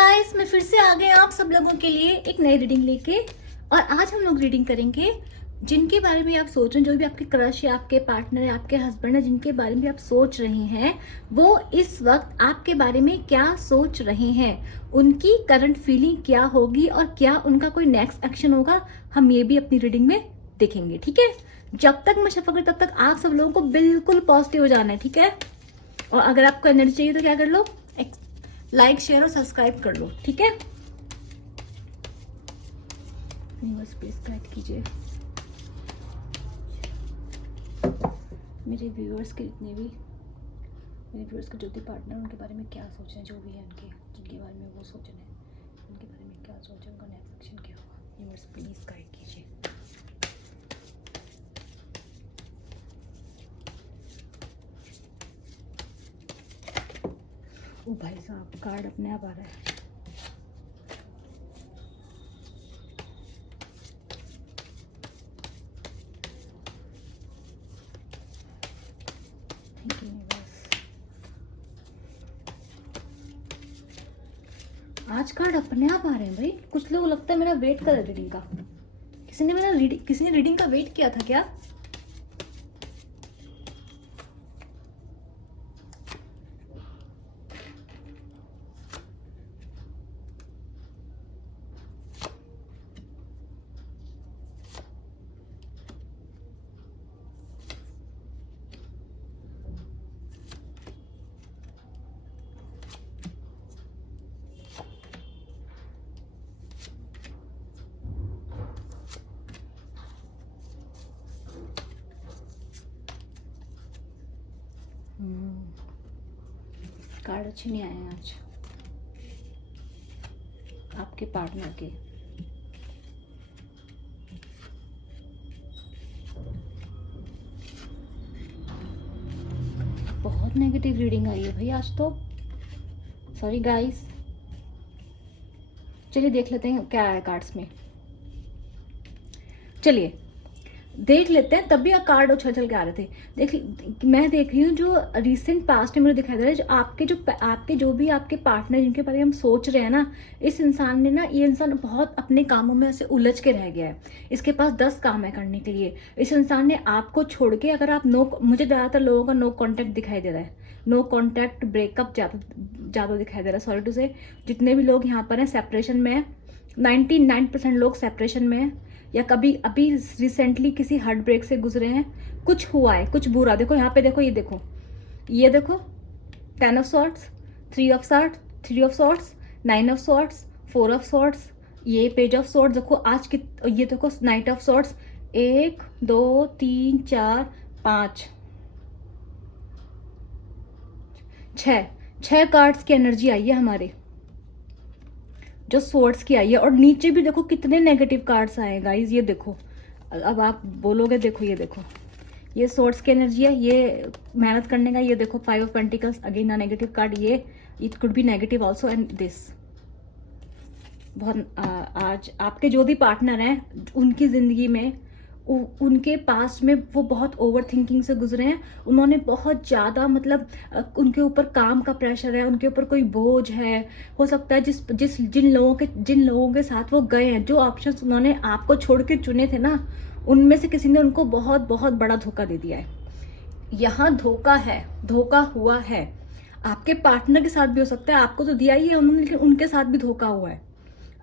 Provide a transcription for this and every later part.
Guys, मैं फिर से आ गए आप सब लोगों के लिए एक नई रीडिंग लेके। और आज हम लोग रीडिंग करेंगे जिनके बारे में आप सोच रहे हैं, जो भी आपके क्रश है, आपके पार्टनर है, आपके हस्बैंड है, जिनके बारे में आप सोच रहे हैं, वो इस वक्त आपके बारे में क्या सोच रहे हैं, उनकी करंट फीलिंग क्या होगी और क्या उनका कोई नेक्स्ट एक्शन होगा, हम ये भी अपनी रीडिंग में देखेंगे। ठीक है, जब तक मैं शफा करूं तब तक आप सब लोगों को बिल्कुल पॉजिटिव हो जाना है। ठीक है, और अगर आपको एनर्जी चाहिए तो क्या कर लो, लाइक शेयर और सब्सक्राइब कर लो। ठीक है, बस प्लीज गाइड कीजिए मेरे व्यूअर्स के, जितने भी मेरे व्यूअर्स के जो भी पार्टनर उनके बारे में क्या सोच रहे हैं, जो भी है उनके जिनके बारे में वो सोच रहे हैं, उनके बारे में क्या सोच रहे हैं, उनका नेक्स्ट एक्शन क्या होगा। व्यूअर्स प्लीज गाइड कीजिए। ओ भाई साहब, कार्ड अपने आप आ रहा है। आज कार्ड अपने आप आ रहे हैं भाई। कुछ लोग लगता है मेरा वेट कर रहे रीडिंग का। किसी ने रीडिंग का वेट किया था क्या? कार्ड अच्छे नहीं आए हैं आज आपके पार्टनर के। बहुत नेगेटिव रीडिंग आई है भाई आज तो। सॉरी गाइस, चलिए देख लेते हैं क्या आया कार्ड्स में। चलिए देख लेते हैं। तब भी कार्ड उछल चल के आ रहे थे। मैं देख रही हूँ जो रिसेंट पास्ट में मुझे दिखाई दे रहा है, आपके जो भी आपके पार्टनर जिनके बारे में हम सोच रहे हैं ना, इस इंसान ने ना, ये इंसान बहुत अपने कामों में ऐसे उलझ के रह गया है। इसके पास 10 काम है करने के लिए। इस इंसान ने आपको छोड़ के, अगर आप मुझे ज्यादातर लोगों का नो कॉन्टेक्ट दिखाई दे रहा है, नो कॉन्टेक्ट ब्रेकअप ज्यादा दिखाई दे रहा है। सॉरी टू से, जितने भी लोग यहाँ पर हैं सेपरेशन में है, 99% लोग सेपरेशन में है, या कभी अभी रिसेंटली किसी हार्ट ब्रेक से गुजरे हैं। कुछ हुआ है, कुछ बुरा। देखो यहाँ पे, देखो ये देखो 10 of swords, 3 of swords, 9 of swords, 4 of swords, ये पेज ऑफ सॉर्ट्स। देखो आज की, ये देखो नाइट ऑफ सॉर्ट्स। 1 2 3 4 5 6 कार्ड्स की एनर्जी आई है हमारे, जो सोर्ट्स की आई है। और नीचे भी देखो कितने नेगेटिव कार्ड्स आए हैं गाइस। ये देखो, अब आप बोलोगे, देखो ये सोर्ट्स की एनर्जी है, ये मेहनत करने का। ये देखो 5 of pentacles, again negative card. ये it could be negative also and this. बहुत आज आपके जो भी पार्टनर हैं, उनकी जिंदगी में, उनके पास में वो बहुत ओवर थिंकिंग से गुजरे हैं। उन्होंने बहुत ज्यादा, मतलब उनके ऊपर काम का प्रेशर है, उनके ऊपर कोई बोझ है। हो सकता है जिन लोगों के साथ वो गए हैं, जो ऑप्शंस उन्होंने आपको छोड़ के चुने थे ना, उनमें से किसी ने उनको बहुत बहुत बड़ा धोखा दे दिया है। यहाँ धोखा हुआ है। आपके पार्टनर के साथ भी हो सकता है, आपको तो दिया ही है उन्होंने, लेकिन उनके साथ भी धोखा हुआ है।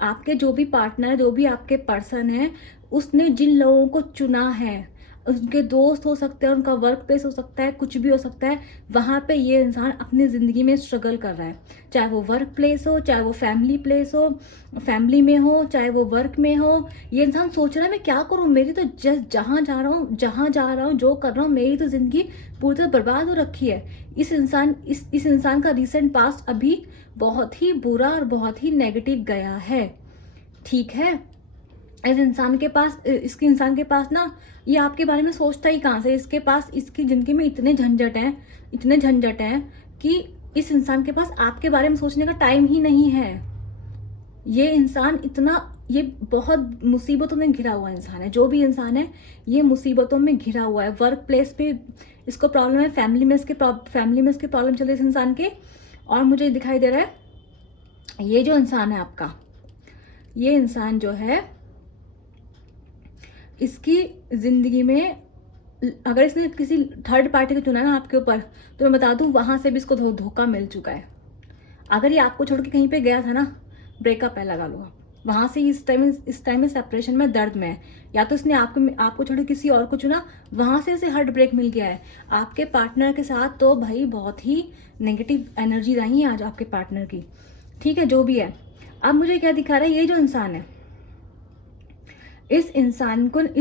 आपके जो भी पार्टनर, जो भी आपके पर्सन है, उसने जिन लोगों को चुना है, उनके दोस्त हो सकते हैं, उनका वर्क प्लेस हो सकता है, कुछ भी हो सकता है, वहां पे ये इंसान अपनी जिंदगी में स्ट्रगल कर रहा है। चाहे वो वर्क प्लेस हो, चाहे वो फैमिली प्लेस हो, फैमिली में हो, चाहे वो वर्क में हो। ये इंसान सोच रहा है मैं क्या करूं, मेरी तो जहां जा रहा हूँ, जो कर रहा हूँ, मेरी तो जिंदगी पूरी तरह बर्बाद हो रखी है। इस इंसान का रिसेंट पास्ट अभी बहुत ही बुरा और बहुत ही नेगेटिव गया है। ठीक है, इस इंसान के पास ना, ये आपके बारे में सोचता ही कहां से। इसके पास, इसकी जिंदगी में इतने झंझट हैं कि इस इंसान के पास आपके बारे में सोचने का टाइम ही नहीं है। ये इंसान ये बहुत मुसीबतों में घिरा हुआ इंसान है। जो भी इंसान है, ये मुसीबतों में घिरा हुआ है। वर्क प्लेस पे इसको प्रॉब्लम है, फैमिली में इसके प्रॉब्लम चल रही है इस इंसान के। और मुझे दिखाई दे रहा है ये जो इंसान है आपका, ये इंसान जो है, इसकी जिंदगी में अगर इसने किसी थर्ड पार्टी को चुना ना आपके ऊपर, तो मैं बता दूं वहां से भी इसको धोखा मिल चुका है। अगर ये आपको छोड़ के कहीं पे गया था ना, ब्रेकअप है लगा लो, वहां से इस टाइम में सेपरेशन में दर्द में है, या तो इसने आपको छोड़ के किसी और को चुना, वहां से इसे हार्ट ब्रेक मिल गया है। आपके पार्टनर के साथ तो भाई बहुत ही नेगेटिव एनर्जी रही है आज आपके पार्टनर की, ठीक है, जो भी है। अब मुझे क्या दिखा रहा है, ये जो इंसान है, इस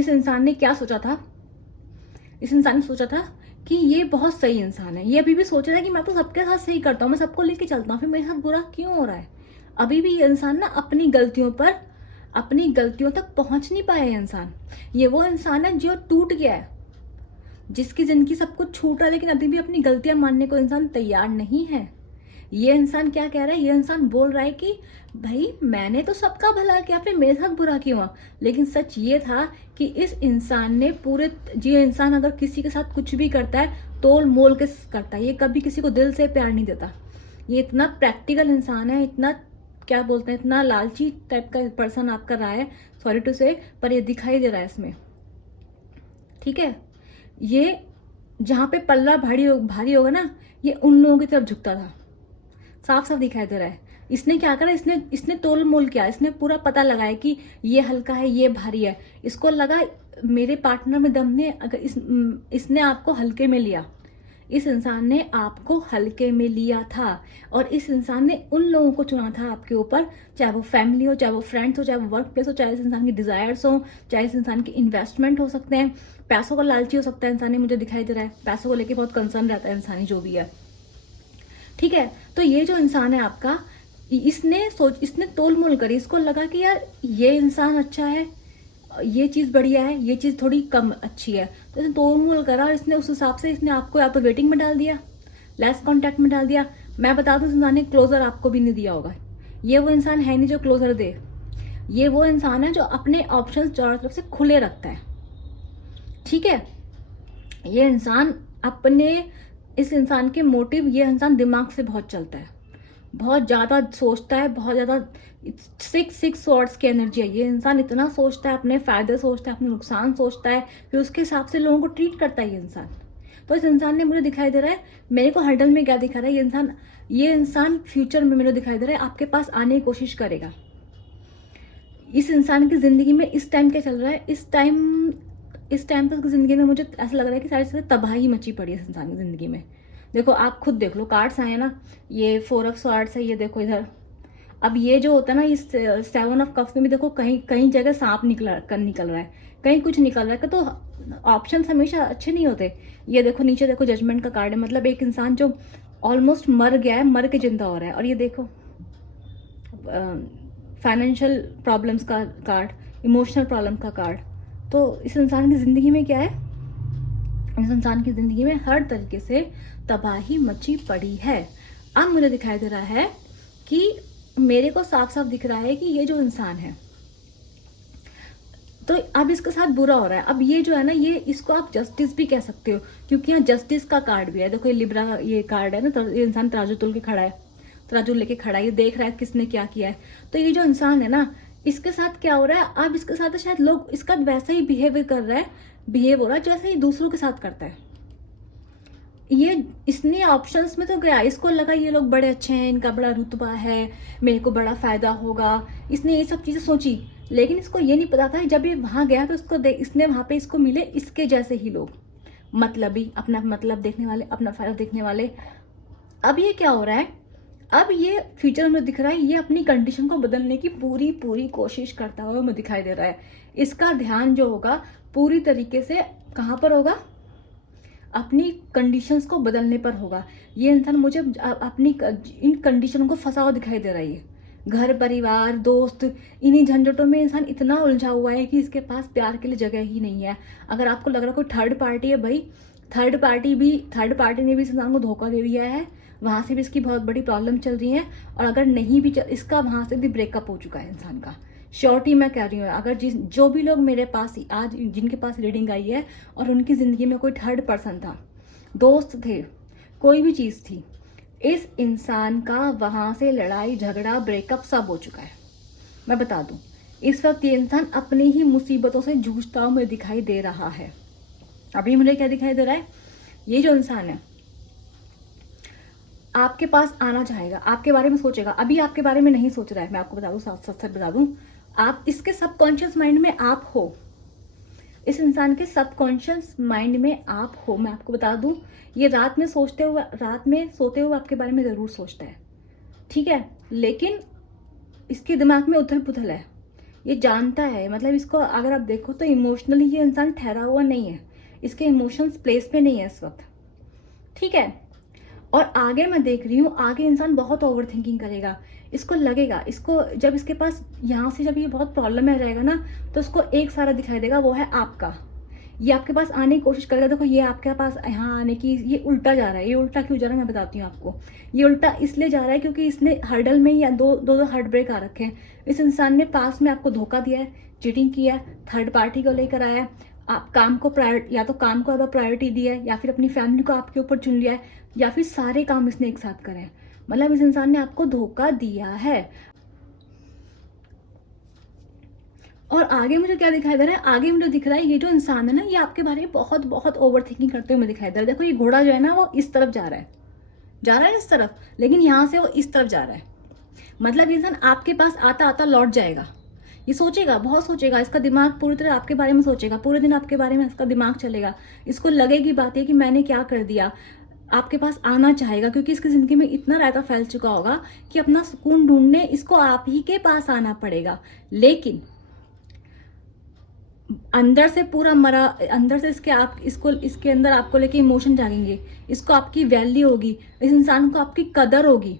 इंसान ने क्या सोचा था, इस इंसान ने सोचा था कि ये बहुत सही इंसान है। ये अभी भी सोच रहा है कि मैं तो सबके साथ सही करता हूँ, मैं सबको लेके चलता हूँ, फिर मेरे साथ बुरा क्यों हो रहा है। अभी भी ये इंसान ना अपनी गलतियों तक पहुंच नहीं पाया है इंसान। ये वो इंसान है जो टूट गया है, जिसकी जिंदगी सब कुछ छूट रहा है, लेकिन अभी भी अपनी गलतियां मानने को इंसान तैयार नहीं है। ये इंसान क्या कह रहा है, ये इंसान बोल रहा है कि भाई मैंने तो सबका भला किया, फिर मेरे साथ बुरा क्यों हुआ। लेकिन सच ये था कि इस इंसान ने ये इंसान अगर किसी के साथ कुछ भी करता है तोल मोल के करता है, ये कभी किसी को दिल से प्यार नहीं देता। ये इतना प्रैक्टिकल इंसान है, इतना क्या बोलते हैं, इतना लालची टाइप का पर्सन आपका रहा है, सॉरी टू से, पर ये दिखाई दे रहा है इसमें, ठीक है। ये जहां पे पल्ला भारी होगा ना, ये उन लोगों की तरफ झुकता था, साफ साफ दिखाई दे रहा है। इसने क्या करा, इसने तोल मोल किया, इसने पूरा पता लगाया कि ये हल्का है, ये भारी है। इसको लगा मेरे पार्टनर में दम ने, अगर इसने आपको हल्के में लिया, इस इंसान ने आपको हल्के में लिया था, और इस इंसान ने उन लोगों को चुना था आपके ऊपर, चाहे वो फैमिली हो, चाहे वो फ्रेंड्स हो, चाहे वो वर्क प्लेस हो, चाहे इस इंसान की डिजायर्स हो, चाहे इस इंसान के इन्वेस्टमेंट हो सकते हैं, पैसों का लालची हो सकता है इंसान, ही मुझे दिखाई दे रहा है, पैसों को लेके बहुत कंसर्न रहता है इंसान, जो भी है, ठीक है। तो ये जो इंसान है आपका, इसने तोल मोल करी, इसको लगा कि यार ये इंसान अच्छा है, ये चीज बढ़िया है, ये चीज थोड़ी कम अच्छी है, तो इसने तोल मोल करा, और इसने उस हिसाब से इसने आपको या तो वेटिंग में डाल दिया, लेस कांटेक्ट में डाल दिया। मैं बता दूं, इस इंसान ने क्लोजर आपको भी नहीं दिया होगा। ये वो इंसान है नहीं जो क्लोजर दे, ये वो इंसान है जो अपने ऑप्शंस चारों तरफ से खुले रखता है, ठीक है। ये इंसान इस इंसान के मोटिव, ये इंसान दिमाग से बहुत चलता है, बहुत ज्यादा सोचता है, बहुत ज्यादा सिक्स सॉर्ट्स की एनर्जी है। ये इंसान इतना सोचता है, अपने फायदे सोचता है, अपने नुकसान सोचता है, फिर उसके हिसाब से लोगों को ट्रीट करता है ये इंसान। तो इस इंसान ने, मुझे दिखाई दे रहा है, मेरे को हर्डल में क्या दिखा रहा है, ये इंसान फ्यूचर में मेरे दिखाई दे रहा है आपके पास आने की कोशिश करेगा। इस इंसान की जिंदगी में इस टाइम क्या चल रहा है, इस टाइम तक जिंदगी में मुझे ऐसा लग रहा है कि सारी तबाही मची पड़ी है इस इंसान की जिंदगी में। देखो आप खुद देख लो, कार्ड्स आए ना, ये 4 ऑफ स्वॉर्ड्स है, ये देखो इधर। अब ये जो होता है ना, इस 7 ऑफ कप्स में भी देखो कहीं जगह सांप निकल रहा है, कहीं कुछ निकल रहा है, तो ऑप्शन हमेशा अच्छे नहीं होते। ये देखो नीचे देखो, जजमेंट का कार्ड है, मतलब एक इंसान जो ऑलमोस्ट मर गया है, मर के जिंदा हो रहा है। और ये देखो फाइनेंशियल प्रॉब्लम्स का कार्ड, इमोशनल प्रॉब्लम का कार्ड। तो इस इंसान की जिंदगी में क्या है, इस इंसान की जिंदगी में हर तरीके से तबाही मची पड़ी है। अब मुझे दिखाई दे रहा है कि मेरे को साफ साफ दिख रहा है कि ये जो इंसान है, तो अब इसके साथ बुरा हो रहा है। अब ये जो है ना, ये इसको आप जस्टिस भी कह सकते हो, क्योंकि यहाँ जस्टिस का कार्ड भी है। देखो ये लिब्रा का ये कार्ड है ना, तो ये इंसान तराजू तुल के खड़ा है, तराजू लेके खड़ा है, ये देख रहा है किसने क्या किया है। तो ये जो इंसान है ना, इसके साथ क्या हो रहा है, अब इसके साथ शायद लोग इसका वैसा ही बिहेव हो रहा है जैसे ही दूसरों के साथ करता है। इसने ऑप्शंस में तो गया, इसको लगा ये लोग बड़े अच्छे हैं, इनका बड़ा रुतबा है, मेरे को बड़ा फायदा होगा, इसने ये सब चीजें सोची। लेकिन इसको ये नहीं पता था, जब ये वहां गया तो इसने वहां पे इसको मिले इसके जैसे ही लोग, मतलबी, अपना मतलब देखने वाले, अपना फायदा देखने वाले। अब ये क्या हो रहा है, अब ये फ्यूचर में दिख रहा है, ये अपनी कंडीशन को बदलने की पूरी कोशिश करता हुआ मुझे दिखाई दे रहा है। इसका ध्यान जो होगा पूरी तरीके से कहां पर होगा, अपनी कंडीशंस को बदलने पर होगा। ये इंसान मुझे अपनी इन कंडीशनों को फंसा हुआ दिखाई दे रहा है। घर परिवार दोस्त, इन्हीं झंझटों में इंसान इतना उलझा हुआ है कि इसके पास प्यार के लिए जगह ही नहीं है। अगर आपको लग रहा है कोई थर्ड पार्टी है, भाई थर्ड पार्टी ने भी इस इंसान को धोखा दे दिया है, वहां से भी इसकी बहुत बड़ी प्रॉब्लम चल रही है। और अगर नहीं भी इसका वहां से भी ब्रेकअप हो चुका है इंसान का, श्योरिटी मैं कह रही हूँ। अगर जो भी लोग मेरे पास आज जिनके पास रीडिंग आई है और उनकी जिंदगी में कोई थर्ड पर्सन था, दोस्त थे, कोई भी चीज थी, इस इंसान का वहां से लड़ाई झगड़ा ब्रेकअप सब हो चुका है। मैं बता दूं, इस वक्त ये इंसान अपनी ही मुसीबतों से जूझता हुआ मुझे दिखाई दे रहा है। अभी मुझे क्या दिखाई दे रहा है, ये जो इंसान है आपके पास आना चाहेगा, आपके बारे में सोचेगा। अभी आपके बारे में नहीं सोच रहा है, मैं आपको बता दूं, सच सच बता दूं, आप इसके सबकॉन्शियस माइंड में आप हो, इस इंसान के सबकॉन्शियस माइंड में आप हो। मैं आपको बता दूं, ये रात में सोते हुए आपके बारे में जरूर सोचता है, ठीक है, लेकिन इसके दिमाग में उथल पुथल है। ये जानता है, मतलब इसको अगर आप देखो तो इमोशनली ये इंसान ठहरा हुआ नहीं है, इसके इमोशंस प्लेस पे नहीं है इस वक्त, ठीक है। और आगे मैं देख रही हूँ, आगे इंसान बहुत ओवर थिंकिंग करेगा। इसको लगेगा, इसको जब इसके पास यहाँ से जब ये बहुत प्रॉब्लम में रहेगा ना, तो उसको एक सारा दिखाई देगा, वो है आपका। ये आपके पास आने की कोशिश करेगा। देखो ये आपके पास यहाँ आने की, ये उल्टा जा रहा है। ये उल्टा क्यों जा रहा है मैं बताती हूँ आपको। ये उल्टा इसलिए जा रहा है क्योंकि इसने हर्डल में या दो हार्ट ब्रेक आ रखे हैं। इस इंसान ने पास में आपको धोखा दिया है, चीटिंग किया है, थर्ड पार्टी को लेकर आया है, आप काम को या तो काम को ज्यादा प्रायोरिटी दी है, या फिर अपनी फैमिली को आपके ऊपर चुन लिया है, या फिर सारे काम इसने एक साथ करे हैं। मतलब इस इंसान ने आपको धोखा दिया है। और आगे मुझे क्या दिखाई दे रहा है, आगे मुझे दिख रहा है ये जो इंसान है ना, ये आपके बारे में बहुत बहुत ओवर थिंकिंग करते हुए दिखाई दे रहा है। देखो ये घोड़ा जो है ना, वो इस तरफ जा रहा है इस तरफ, लेकिन यहां से वो इस तरफ जा रहा है। मतलब ये इंसान आपके पास आता आता लौट जाएगा। ये सोचेगा, बहुत सोचेगा, इसका दिमाग पूरी तरह आपके बारे में सोचेगा, पूरे दिन आपके बारे में इसका दिमाग चलेगा। इसको लगेगी बात ये कि मैंने क्या कर दिया। आपके पास आना चाहेगा क्योंकि इसकी जिंदगी में इतना रायता फैल चुका होगा कि अपना सुकून ढूंढने इसको आप ही के पास आना पड़ेगा। लेकिन अंदर से पूरा मरा, अंदर से इसके अंदर आपको लेके इमोशन जागेंगे, इसको आपकी वैल्यू होगी, इस इंसान को आपकी कदर होगी।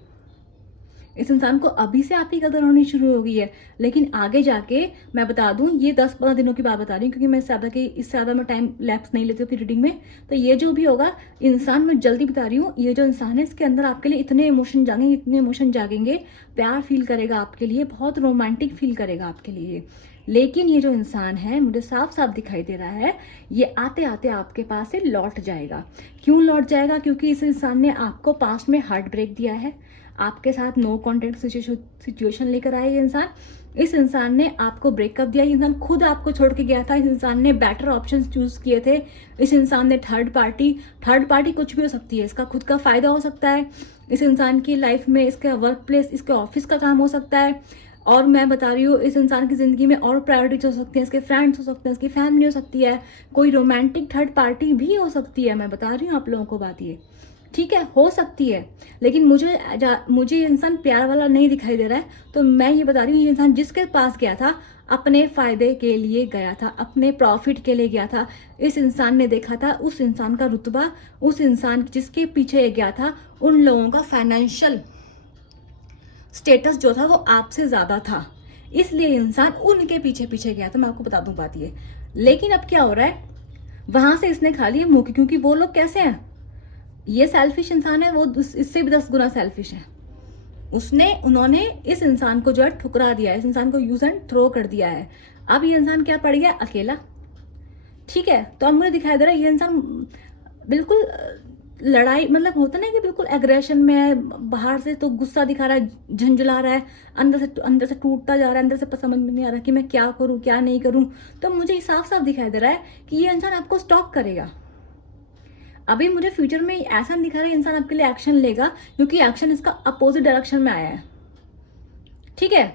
इस इंसान को अभी से आपकी कदर होनी शुरू हो गई है, लेकिन आगे जाके मैं बता दूं, ये 10-15 दिनों की बात बता रही हूँ क्योंकि मैं इससे ज्यादा मैं टाइम लैप्स नहीं लेती अपनी रीडिंग में। तो ये जो भी होगा इंसान, मैं जल्दी बता रही हूँ, ये जो इंसान है इसके अंदर आपके लिए इतने इमोशन जागेंगे, प्यार फील करेगा आपके लिए, बहुत रोमांटिक फील करेगा आपके लिए। लेकिन ये जो इंसान है, मुझे साफ साफ दिखाई दे रहा है, ये आते आते आपके पास से लौट जाएगा। क्यों लौट जाएगा? क्योंकि इस इंसान ने आपको पास्ट में हार्ट ब्रेक दिया है, आपके साथ नो कॉन्टेक्ट सिचुएशन लेकर आया ये इंसान। इस इंसान ने आपको ब्रेकअप दिया, ये इंसान खुद आपको छोड़ के गया था, इस इंसान ने बेटर ऑप्शंस चूज किए थे, इस इंसान ने थर्ड पार्टी कुछ भी हो सकती है, इसका खुद का फायदा हो सकता है, इस इंसान की लाइफ में इसका वर्क प्लेस, इसके ऑफिस का काम हो सकता है, और मैं बता रही हूँ इस इंसान की जिंदगी में और प्रायोरिटीज हो सकती हैं, इसके फ्रेंड्स हो सकते हैं, इसकी फैमिली हो सकती है, कोई रोमांटिक थर्ड पार्टी भी हो सकती है। मैं बता रही हूँ आप लोगों को बात ये, ठीक है, हो सकती है। लेकिन मुझे इंसान प्यार वाला नहीं दिखाई दे रहा है, तो मैं ये बता रही हूँ ये इंसान जिसके पास गया था अपने फायदे के लिए गया था, अपने प्रॉफिट के लिए गया था। इस इंसान ने देखा था उस इंसान का रुतबा, उस इंसान जिसके पीछे गया था, उन लोगों का फाइनेंशियल स्टेटस जो था वो आपसे ज्यादा था, इसलिए इंसान उनके पीछे पीछे गया था। मैं आपको बता दूं बात ये। लेकिन अब क्या हो रहा है, वहां से इसने खा लिया मुंह, क्योंकि वो लोग कैसे हैं, ये सेल्फिश इंसान है, वो इससे भी 10 गुना सेल्फिश है। उन्होंने इस इंसान को जो है ठुकरा दिया है, इस इंसान को यूज एंड थ्रो कर दिया है। अब ये इंसान क्या पड़ गया, अकेला, ठीक है। तो अब मुझे दिखाई दे रहा है ये इंसान बिल्कुल लड़ाई, मतलब होता ना कि बिल्कुल एग्रेशन में है, बाहर से तो गुस्सा दिखा रहा है, झंझला रहा है, अंदर से टूटता जा रहा है, अंदर से समझ में नहीं आ रहा कि मैं क्या करूं क्या नहीं करूं। तो मुझे साफ साफ दिखाई दे रहा है कि ये इंसान आपको स्टॉक करेगा। अभी मुझे फ्यूचर में ऐसा दिखा रहा है इंसान आपके लिए एक्शन लेगा, क्योंकि एक्शन इसका अपोजिट डायरेक्शन में आया है, ठीक है।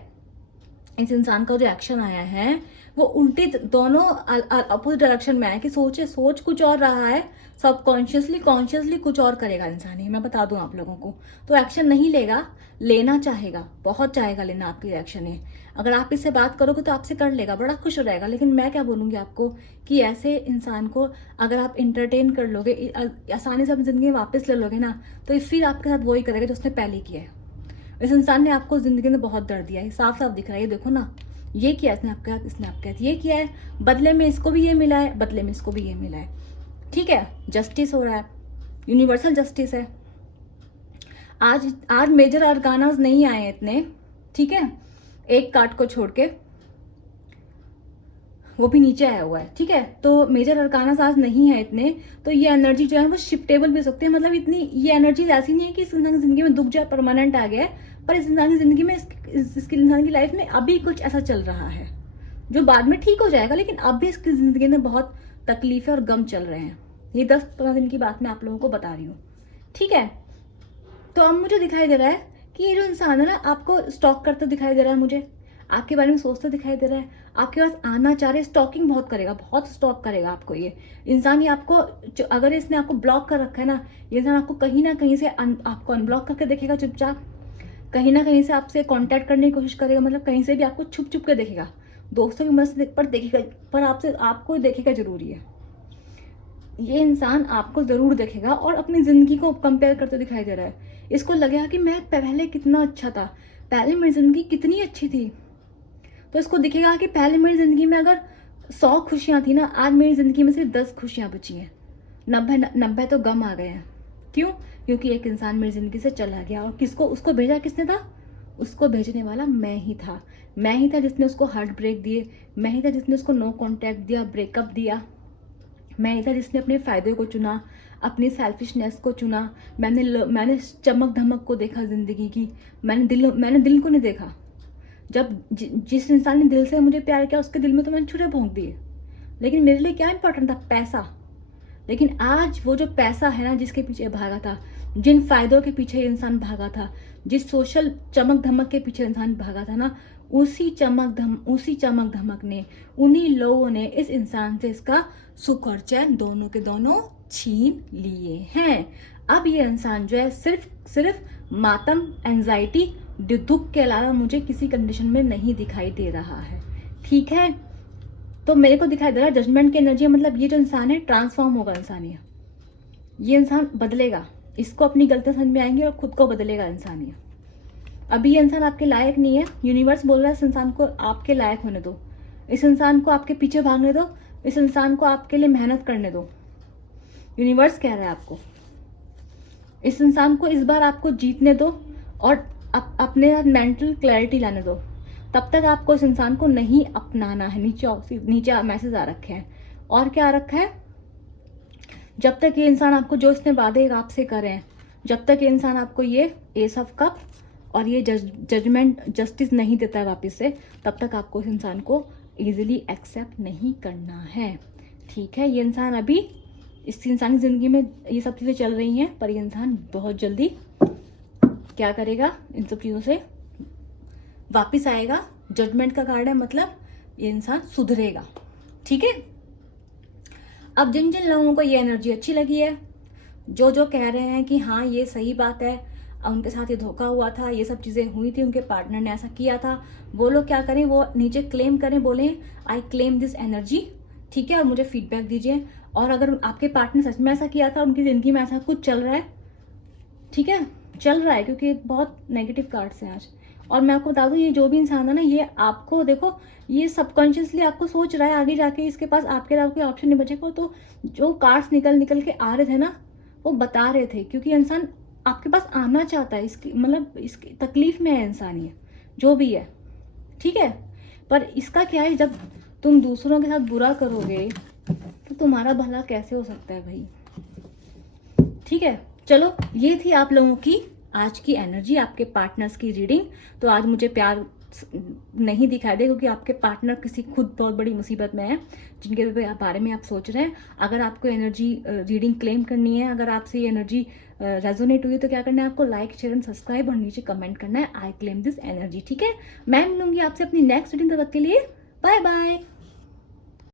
इस इंसान का जो एक्शन आया है वो उल्टी दोनों अपोजिट डायरेक्शन में आया कि सोच कुछ और रहा है, कॉन्शियसली कुछ और करेगा इंसान ही। मैं बता दूं आप लोगों को, तो एक्शन नहीं लेगा, लेना चाहेगा, बहुत चाहेगा लेना आपकी एक्शन है। अगर आप इससे बात करोगे तो आपसे कर लेगा, बड़ा खुश हो जाएगा। लेकिन मैं क्या बोलूंगी आपको कि ऐसे इंसान को अगर आप इंटरटेन कर लोगे, आसानी से अपनी जिंदगी में वापस ले लोगे ना, तो फिर आपके साथ वही करेगा जो उसने पहले किया है। इस इंसान ने आपको जिंदगी में बहुत दर्द दिया है, साफ साफ दिख रहा है। देखो ना, ये किया इसने आपके साथ, इसने आपके साथ ये किया है, बदले में इसको भी ये मिला है, बदले में इसको भी ये मिला है, ठीक है। जस्टिस हो रहा है, यूनिवर्सल जस्टिस है। आज मेजर आर्गानास नहीं आए इतने, ठीक है, एक कार्ड को छोड़ के। वो भी नीचे आया हुआ है, ठीक है। तो मेजर अरकाना आज नहीं है इतने, तो ये एनर्जी जो है वो शिफ्टेबल भी हो सकती है। मतलब इतनी ये एनर्जी ऐसी नहीं है कि इस इंसान की जिंदगी में दुख जो परमानेंट आ गया है, पर इस इंसान की जिंदगी में इसकी इंसान की लाइफ में अभी कुछ ऐसा चल रहा है जो बाद में ठीक हो जाएगा, लेकिन अब भी इसकी जिंदगी में बहुत तकलीफें और गम चल रहे हैं। ये 10-15 दिन की बात मैं आप लोगों को बता रही हूँ, ठीक है। तो अब मुझे दिखाई दे रहा है कि ये जो इंसान है ना, आपको स्टॉक करता दिखाई दे रहा है, मुझे आपके बारे में सोचता दिखाई दे रहा है, आपके पास आना चाह रहे, स्टॉकिंग बहुत करेगा, बहुत स्टॉक करेगा आपको ये इंसान। ये आपको अगर इसने आपको ब्लॉक कर रखा है ना, ये इंसान आपको कहीं ना कहीं से आपको अनब्लॉक करके देखेगा चुपचाप, कहीं ना कहीं से आपसे कांटेक्ट करने की कोशिश करेगा। मतलब कहीं से भी आपको छुप छुप के देखेगा, दोस्तों की मदद से पर देखेगा, पर आपको देखेगा जरूरी है। ये इंसान आपको जरूर देखेगा और अपनी जिंदगी को कंपेयर करते दिखाई दे रहा है। इसको लगेगा कि मैं पहले कितना अच्छा था, पहले मेरी जिंदगी कितनी अच्छी थी। तो इसको दिखेगा कि पहले मेरी जिंदगी में अगर 100 खुशियां थी ना, आज मेरी जिंदगी में सिर्फ 10 खुशियां बची हैं, 90 तो गम आ गए हैं। क्यों? क्योंकि एक इंसान मेरी जिंदगी से चला गया। और किसको, उसको भेजा किसने था? उसको भेजने वाला मैं ही था। मैं ही था जिसने उसको हार्ट ब्रेक दिए, मैं ही था जिसने उसको नो कॉन्टैक्ट दिया, ब्रेकअप दिया। मैं ही था जिसने अपने फायदे को चुना, अपनी सेल्फिशनेस को चुना। मैंने चमक धमक को देखा जिंदगी की, मैंने दिल को नहीं देखा। जब जिस इंसान ने दिल से मुझे प्यार किया, उसके दिल में तो मैंने छुरे भोंक दिए। लेकिन मेरे लिए क्या इंपॉर्टेंट था? पैसा। लेकिन आज वो जो पैसा है ना, जिसके पीछे भागा था, जिन फायदों के पीछे इंसान भागा था, जिस सोशल चमक धमक के पीछे इंसान भागा था ना, उसी चमक धमक ने, उन्हीं लोगों ने इस इंसान से इसका सुख और चैन दोनों के दोनों छीन लिए हैं। अब ये इंसान जो है सिर्फ मातम, एंजाइटी, दुख के अलावा मुझे किसी कंडीशन में नहीं दिखाई दे रहा है, ठीक है। तो मेरे को दिखाई दे रहा है जजमेंट की एनर्जी। मतलब ये जो इंसान है ट्रांसफॉर्म होगा इंसान, ये इंसान बदलेगा, इसको अपनी गलतियां समझ में आएंगी और खुद को बदलेगा इंसान। ये अभी ये इंसान आपके लायक नहीं है। यूनिवर्स बोल रहा है इस इंसान को आपके लायक होने दो, इस इंसान को आपके पीछे भागने दो, इस इंसान को आपके लिए मेहनत करने दो। यूनिवर्स कह रहा है आपको, इस इंसान को इस बार आपको जीतने दो और अपने साथ मेंटल क्लैरिटी लाने दो। तब तक आपको इस इंसान को नहीं अपनाना है। नीचे मैसेज आ रखे हैं। और क्या आ रखा है? जब तक ये इंसान आपको जो इसने वादे आपसे करे हैं, जब तक ये इंसान आपको ये एस ऑफ कप और ये जजमेंट जस्टिस नहीं देता है वापस से, तब तक आपको इस इंसान को इजीली एक्सेप्ट नहीं करना है, ठीक है। ये इंसान अभी, इस इंसान की जिंदगी में ये सब चीजें चल रही हैं, पर ये इंसान बहुत जल्दी क्या करेगा, इन सब चीजों से वापिस आएगा। जजमेंट का कार्ड है, मतलब ये इंसान सुधरेगा, ठीक है। अब जिन जिन लोगों को ये एनर्जी अच्छी लगी है, जो कह रहे हैं कि हाँ ये सही बात है, उनके साथ ये धोखा हुआ था, ये सब चीजें हुई थी, उनके पार्टनर ने ऐसा किया था, वो लोग क्या करें, वो नीचे क्लेम करें, बोले आई क्लेम दिस एनर्जी, ठीक है, और मुझे फीडबैक दीजिए। और अगर आपके पार्टनर सच में ऐसा किया था, उनकी जिंदगी में ऐसा कुछ चल रहा है, ठीक है, चल रहा है, क्योंकि बहुत नेगेटिव कार्ड्स हैं आज। और मैं आपको बता दूं, ये जो भी इंसान है ना, ये आपको देखो, ये सबकॉन्शियसली आपको सोच रहा है आगे जाके इसके पास आपके अलावा कोई ऑप्शन नहीं बचेगा। तो जो कार्ड्स निकल के आ रहे थे ना, वो बता रहे थे, क्योंकि इंसान आपके पास आना चाहता है, इसकी मतलब इसकी तकलीफ में है इंसान, ये जो भी है, ठीक है। पर इसका क्या है, जब तुम दूसरों के साथ बुरा करोगे तो तुम्हारा भला कैसे हो सकता है भाई, ठीक है। चलो, ये थी आप लोगों की आज की एनर्जी, आपके पार्टनर्स की रीडिंग। तो आज मुझे प्यार नहीं दिखाई दे, क्योंकि आपके पार्टनर किसी खुद बहुत बड़ी मुसीबत में है, जिनके बारे में आप सोच रहे हैं। अगर आपको एनर्जी रीडिंग क्लेम करनी है, अगर आपसे ये एनर्जी रेजोनेट हुई, तो क्या करना है आपको? लाइक, शेयर एंड सब्सक्राइब और नीचे कमेंट करना है आई क्लेम दिस एनर्जी, ठीक है। मैं मिलूंगी आपसे अपनी नेक्स्ट रीडिंग, तब तक के लिए बाय बाय।